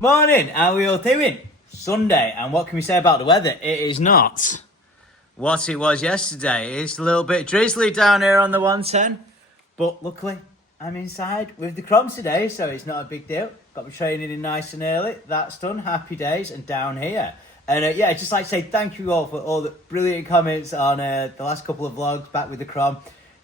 Morning, how are we all doing? Sunday, and what can we say about the weather? It is not what it was yesterday. It's a little bit drizzly down here on the 110, but luckily I'm inside with the Crom today, so it's not a big deal. Got my training in nice and early. That's done. Happy days, and down here. And yeah, I'd just like to say thank you all for all the brilliant comments on the last couple of vlogs back with the Crom.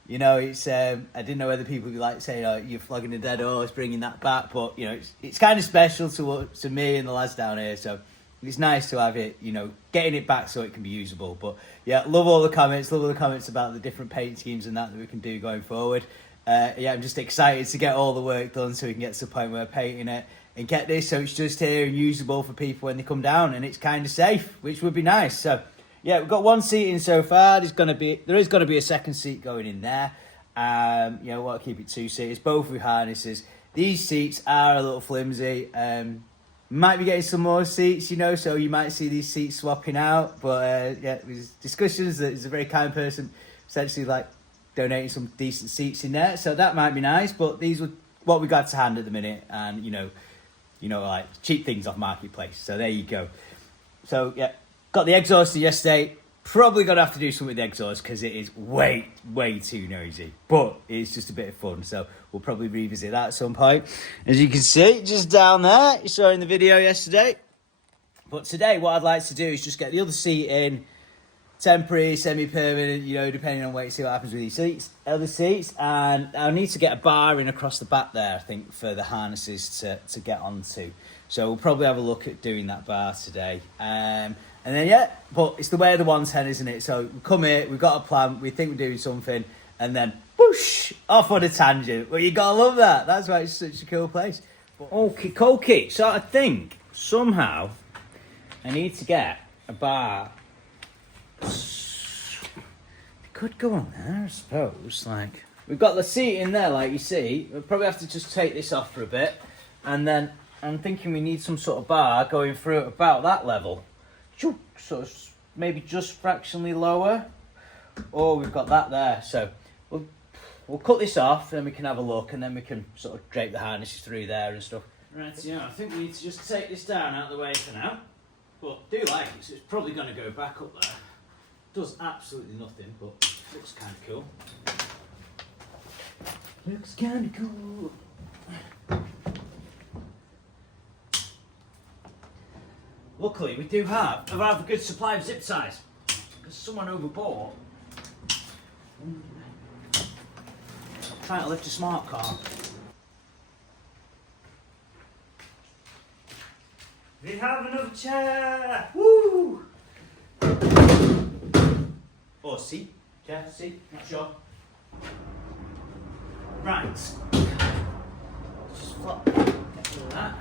You know, it's I didn't know whether people would like saying, "Oh, you're flogging a dead horse, bringing that back," but you know, it's kind of special to me and the lads down here. So it's nice to have it, you know, getting it back so it can be usable. But yeah, love all the comments. Love all the comments about the different paint schemes and that we can do going forward. Yeah, I'm just excited to get all the work done so we can get to the point where we're painting it and get this so it's just here and usable for people when they come down, and it's kind of safe, which would be nice. So. Yeah, we've got one seat in so far. There is going to be a second seat going in there. You know, we'll keep it 2 seaters, both with harnesses. These seats are a little flimsy. Might be getting some more seats, you know, so you might see these seats swapping out. But yeah, there's discussions that he's a very kind person, essentially like donating some decent seats in there. So that might be nice. But these were what we got to hand at the minute, and you know, like cheap things off marketplace. So there you go. So yeah. Got the exhauster yesterday. Probably going to have to do something with the exhaust because it is way too noisy. But it's just a bit of fun. So we'll probably revisit that at some point. As you can see, just down there. You saw in the video yesterday. But today, what I'd like to do is just get the other seat in. Temporary, semi-permanent, you know, depending on where you see what happens with these seats. Other seats. And I'll need to get a bar in across the back there, I think, for the harnesses to get onto. So we'll probably have a look at doing that bar today. And then, yeah, but it's the way of the 110, isn't it? So we come here, we've got a plan, we think we're doing something, and then, whoosh, off on a tangent. Well, you got to love that. That's why it's such a cool place. Okay. So I think, somehow, I need to get a bar. It could go on there, I suppose. Like, we've got the seat in there, like you see. We'll probably have to just take this off for a bit. And then, I'm thinking we need some sort of bar going through at about that level. So maybe just fractionally lower, or we've got that there. So we'll cut this off, then we can have a look, and then we can sort of drape the harnesses through there and stuff. Right, yeah, I think we need to just take this down out of the way for now. But do like it, so it's probably going to go back up there. Does absolutely nothing, but looks kind of cool. Looks kind of cool. Luckily, we do have a rather good supply of zip ties, because someone overbought. Trying to lift a smart car. We have another chair! Woo! Or seat. Chair, seat, not sure. Right. Just flop. Get rid of that.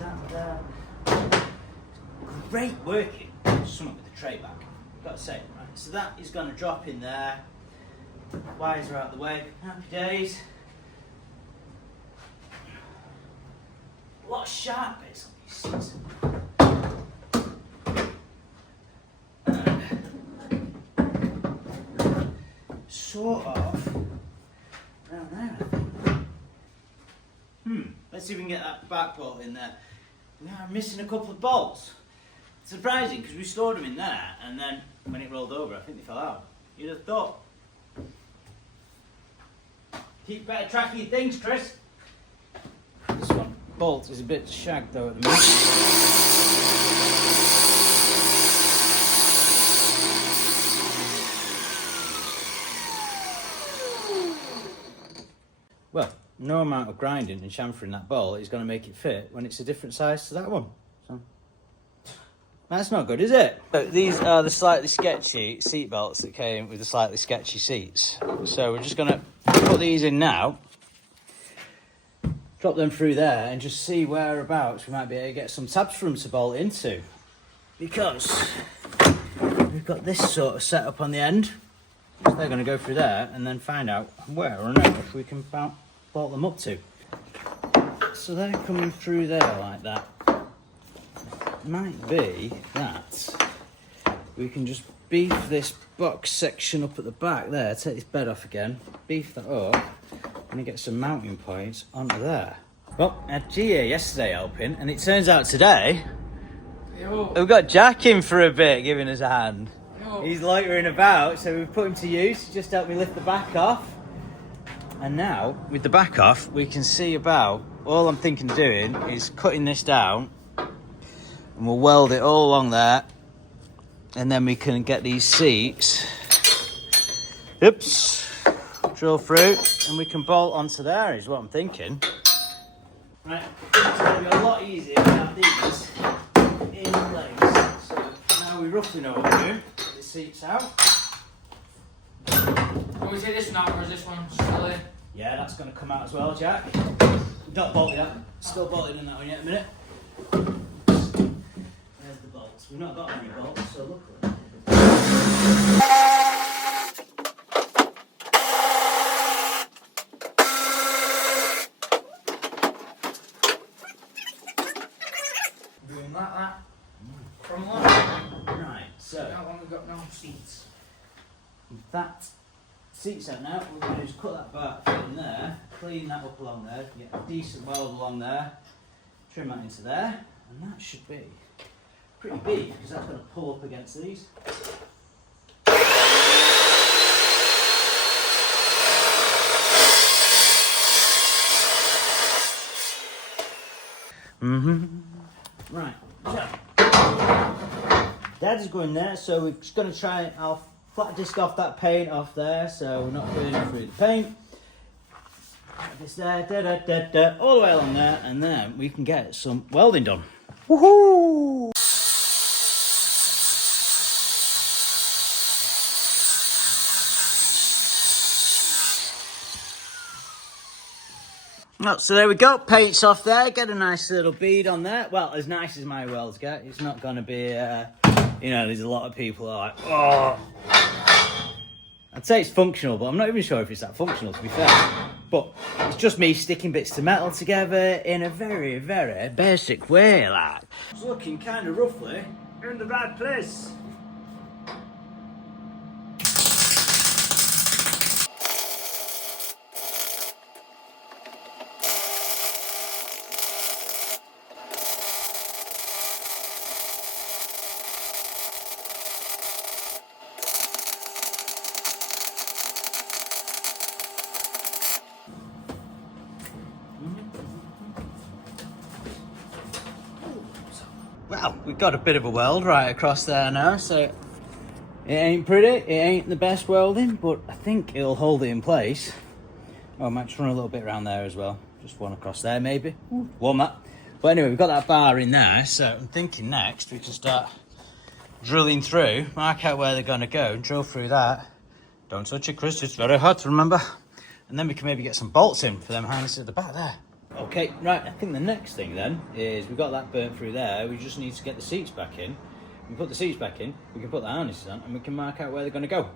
That there. Great working. Something with the tray back. Got to say, right. So that is going to drop in there. Wires are out of the way. Happy days. A lot of sharp bits on these seats. Sort of around there, I think. Let's see if we can get that back bolt in there. We are missing a couple of bolts. Surprising, because we stored them in there, and then when it rolled over, I think they fell out. You'd have thought. Keep better track of your things, Chris. This one bolt is a bit shagged though at the minute. Well, no amount of grinding and chamfering that bolt is going to make it fit when it's a different size to that one. So that's not good, is it? So these are the slightly sketchy seat belts that came with the slightly sketchy seats. So we're just going to put these in now, drop them through there, and just see whereabouts we might be able to get some tabs for them to bolt into. Because we've got this sort of set up on the end. So they're going to go through there and then find out where or not if we can bolt them up to. So they're coming through there like that. Might be that we can just beef this box section up at the back there, take this bed off again, beef that up, and get some mounting points onto there. Well, I had G here yesterday helping, and it turns out today Yo. we've got Jack in for a bit, giving us a hand. Yo. He's loitering about, so we've put him to use. He just helped me lift the back off. And now, with the back off, we can see about. All I'm thinking of doing is cutting this down, and we'll weld it all along there, and then we can get these seats. Oops. Drill through, and we can bolt onto there, is what I'm thinking. Right, it's going to be a lot easier to have these in place. So now we roughly know what we're doing. Get the seats out. Can we take this one out, or is this one still in? Yeah, that's going to come out as well, Jack. Not bolted up. Still bolted in that one yet a minute. There's the bolts. We've not got any bolts, so luckily. Doing like that. From one. Right, so That one we've got no seats. with that seats out now, what we're going to do is cut that back fit in there, clean that up along there, get a decent weld along there, trim that into there, and that should be pretty big because that's going to pull up against these. Right, so that is going there, so we're just going to try, I'll flat disc off that paint off there, so we're not burning through the paint. This there, all the way along there, and then we can get some welding done. Woohoo! Oh, so there we go, paint's off there, get a nice little bead on there. Well, as nice as my welds get, it's not going to be, you know, there's a lot of people who are like, oh. I'd say it's functional, but I'm not even sure if it's that functional, to be fair. But it's just me sticking bits of metal together in a very, very basic way, like. It's looking kind of roughly in the right place. Well, we've got a bit of a weld right across there now, so it ain't pretty, it ain't the best welding, but I think it'll hold it in place. Oh, I might just run a little bit around there as well, just one across there maybe. Warm that. But anyway, we've got that bar in there, so I'm thinking next we can start drilling through, mark out where they're going to go, and drill through that. Don't touch it, Chris, it's very hot, remember? And then we can maybe get some bolts in for them harnesses at the back there. Okay, right, I think the next thing then is we've got that burnt through there, we just need to get the seats back in. We put the seats back in, we can put the harnesses on, and we can mark out where they're going to go.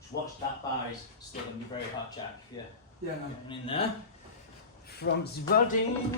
Just watch that bar is still going to be very hot, Jack. Yeah, man. Getting in there. From the welding.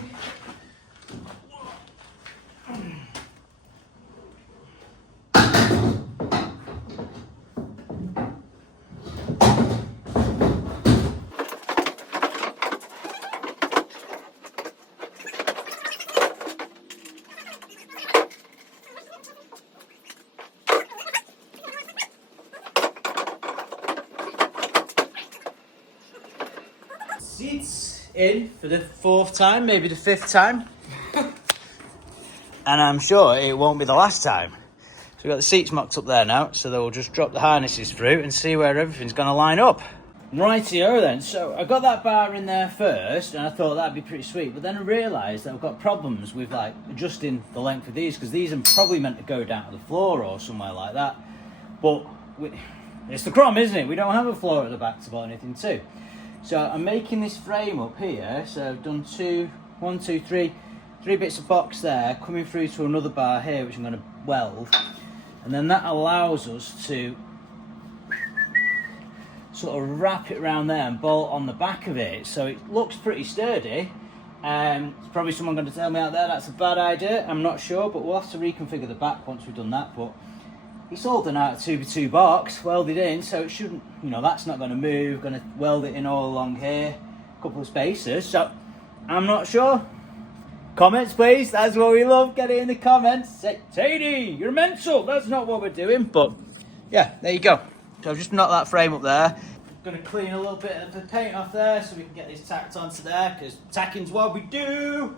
Seats in for the 4th time, maybe the 5th time. And I'm sure it won't be the last time. So we've got the seats mocked up there now, so they'll just drop the harnesses through and see where everything's going to line up. Rightio then, so I got that bar in there first, and I thought that'd be pretty sweet, but then I realised that I've got problems with like adjusting the length of these, because these are probably meant to go down to the floor or somewhere like that. But it's the Crom, isn't it? We don't have a floor at the back to put anything to. So I'm making this frame up here, so I've done three bits of box there, coming through to another bar here, which I'm going to weld, and then that allows us to sort of wrap it around there and bolt on the back of it, so it looks pretty sturdy. There's probably someone going to tell me out there that's a bad idea, I'm not sure, but we'll have to reconfigure the back once we've done that. But it's all done out of 2x2 box, welded in, so it shouldn't, you know, that's not going to move. Going to weld it in all along here, couple of spacers, so I'm not sure. Comments, please. That's what we love. Get it in the comments. Say, Sadie, you're mental. That's not what we're doing. But yeah, there you go. So I've just knocked that frame up there. Going to clean a little bit of the paint off there so we can get this tacked onto there, because tacking's what we do.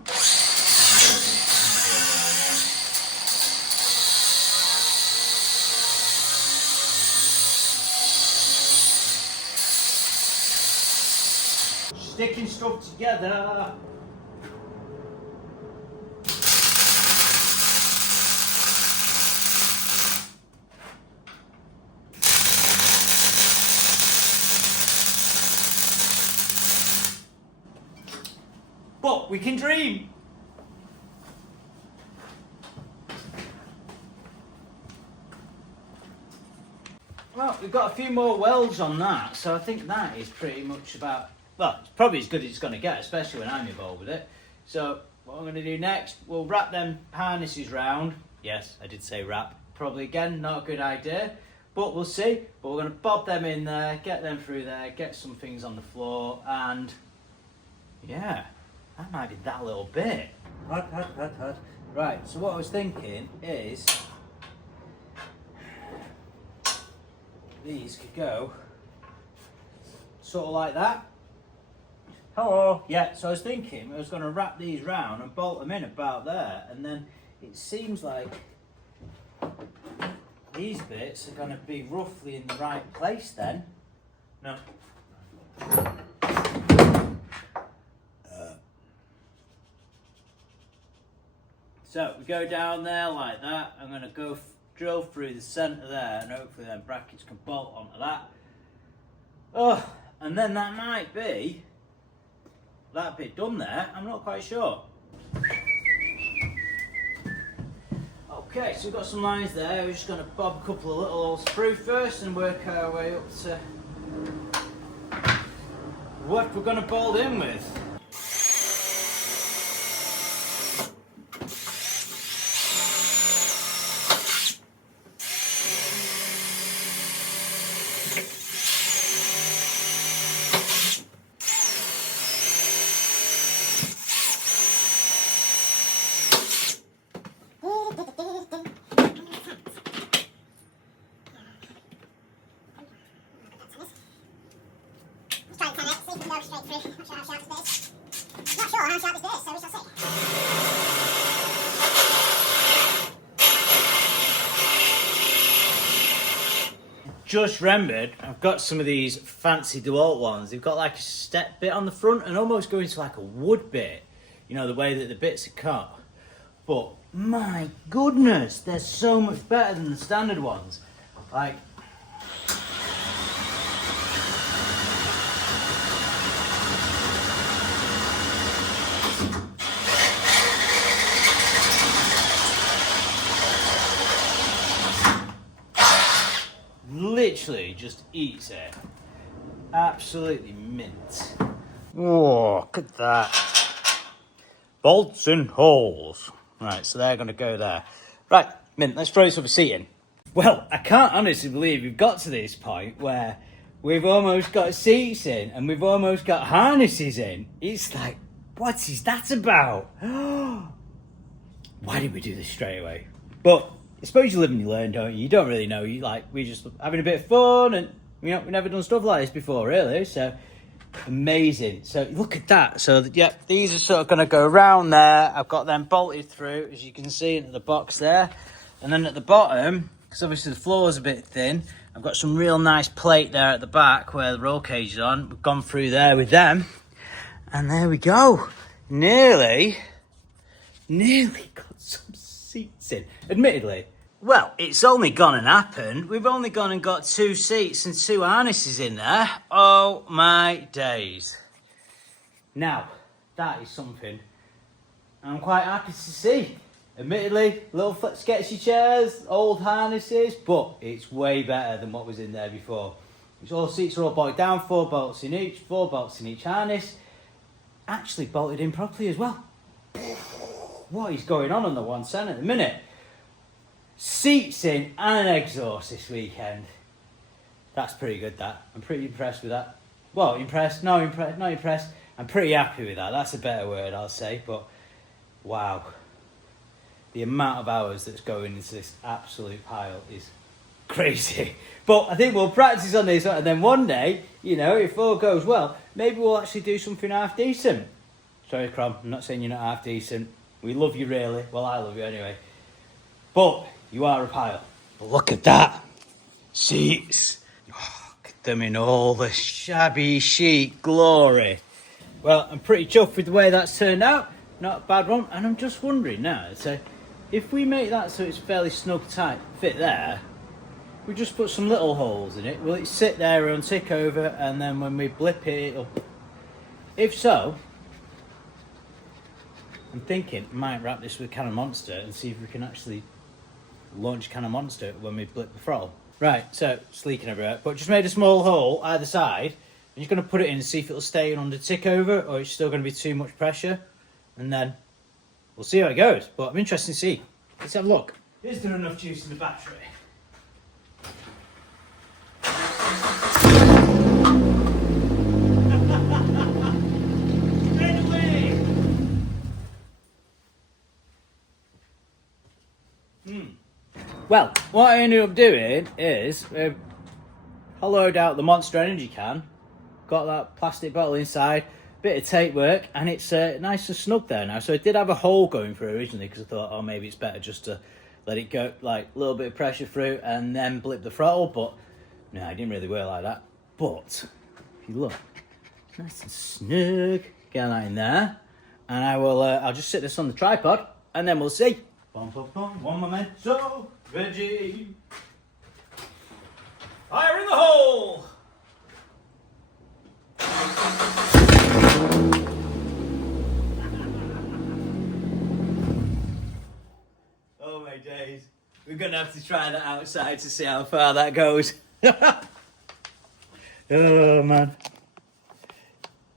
Sticking stuff together. But we can dream. Well, we've got a few more welds on that, so I think that is pretty much about, well, it's probably as good as it's going to get, especially when I'm involved with it. So what I'm going to do next, we'll wrap them harnesses round. Yes, I did say wrap. Probably again, not a good idea, but we'll see. But we're going to bob them in there, get them through there, get some things on the floor, and yeah, that might be that little bit. Hot. Right, so what I was thinking is these could go sort of like that. Hello. Yeah, so I was thinking I was going to wrap these round and bolt them in about there, and then it seems like these bits are going to be roughly in the right place then. No. So we go down there like that. I'm going to go drill through the centre there, and hopefully then brackets can bolt onto that. Oh, and then that might be that bit done there. I'm not quite sure. Okay, so we've got some lines there. We're just going to bob a couple of little holes through first and work our way up to what we're going to bolt in with. Just remembered, I've got some of these fancy DeWalt ones. They've got like a step bit on the front and almost go into like a wood bit. You know, the way that the bits are cut. But my goodness, they're so much better than the standard ones. Like, literally just eats it. Absolutely mint. Whoa, look at that. Bolts and holes. Right, so they're going to go there. Right, mint, let's throw this over seating. Well, I can't honestly believe we've got to this point where we've almost got seats in and we've almost got harnesses in. It's like, what is that about? Why did we do this straight away? But I suppose you live and you learn, don't you? You don't really know. We're just having a bit of fun, and you know, we've never done stuff like this before, really. So amazing. So look at that. So yeah, these are sort of going to go around there. I've got them bolted through, as you can see, into the box there, and then at the bottom, because obviously the floor is a bit thin, I've got some real nice plate there at the back where the roll cage is on. We've gone through there with them, and there we go. Nearly got some seats in. Admittedly, well, it's only gone and happened. We've only gone and got 2 seats and 2 harnesses in there. Oh my days. Now, that is something I'm quite happy to see. Admittedly, little sketchy chairs, old harnesses, but it's way better than what was in there before. All seats are all bolted down, 4 bolts in each, 4 bolts in each harness. Actually bolted in properly as well. What is going on the 110 at the minute? Seats in and an exhaust this weekend. That's pretty good, that. I'm pretty impressed with that. Well, impressed, not impressed. I'm pretty happy with that. That's a better word, I'll say. But wow, the amount of hours that's going into this absolute pile is crazy. But I think we'll practice on this, and then one day, you know, if all goes well, maybe we'll actually do something half decent. Sorry, Crom, I'm not saying you're not half decent. We love you really. Well, I love you anyway. But you are a pile. Look at that. Seats. Oh, look at them in all the shabby chic glory. Well, I'm pretty chuffed with the way that's turned out. Not a bad one. And I'm just wondering now, so if we make that so it's fairly snug tight fit there, we just put some little holes in it. Will it sit there and tick over, and then when we blip it, it'll... If so, I'm thinking I might wrap this with Cannon Monster and see if we can actually launch Cannon Monster when we blip the throttle. Right, so it's leaking everywhere, but just made a small hole either side. I'm just going to put it in and see if it'll stay in under tick over, or it's still going to be too much pressure, and then we'll see how it goes. But I'm interested to see. Let's have a look. Is there enough juice in the battery? Straight away! Well, what I ended up doing is hollowed out the Monster Energy can, got that plastic bottle inside, bit of tape work, and it's nice and snug there now. So I did have a hole going through originally because I thought, oh, maybe it's better just to let it go, like a little bit of pressure through and then blip the throttle, but no, it didn't really work like that. But if you look, it's nice and snug. Get that in there, and I'll just sit this on the tripod, and then we'll see. Bum, bum, bum, one memento, Reggie. Fire in the hole! Oh my days. We're going to have to try that outside to see how far that goes. Oh man.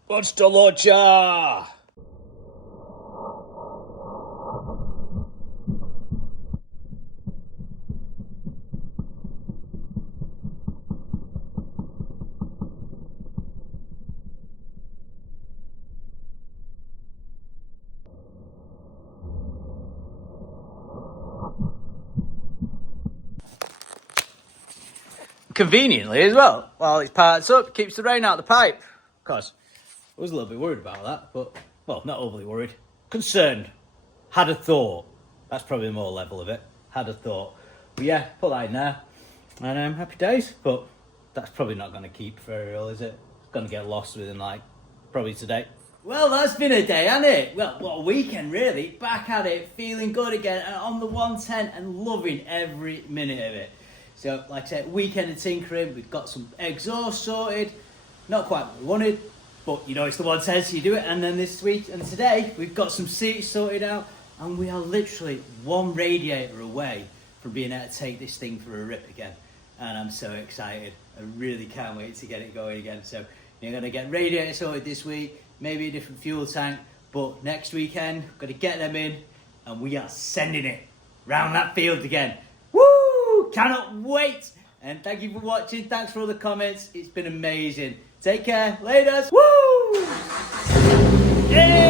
Monster launcher! Conveniently as well, while it's parked up, keeps the rain out of the pipe. Because I was a little bit worried about that, but, well, not overly worried. Concerned. Had a thought. That's probably the more level of it. Had a thought. But yeah, put that in there. And happy days. But that's probably not going to keep very well, is it? It's going to get lost within, like, probably today. Well, that's been a day, hasn't it? Well, what a weekend, really. Back at it, feeling good again, and on the 110 and loving every minute of it. So, like I said, weekend of tinkering, we've got some exhaust sorted. Not quite what we wanted, but you know it's the 110, so you do it. And then this week and today, we've got some seats sorted out, and we are literally one radiator away from being able to take this thing for a rip again. And I'm so excited. I really can't wait to get it going again. So, you're going to get radiator sorted this week, maybe a different fuel tank, but next weekend, we're going to get them in, and we are sending it round that field again. Cannot wait. And thank you for watching. Thanks for all the comments. It's been amazing. Take care. Laters. Woo! Yeah!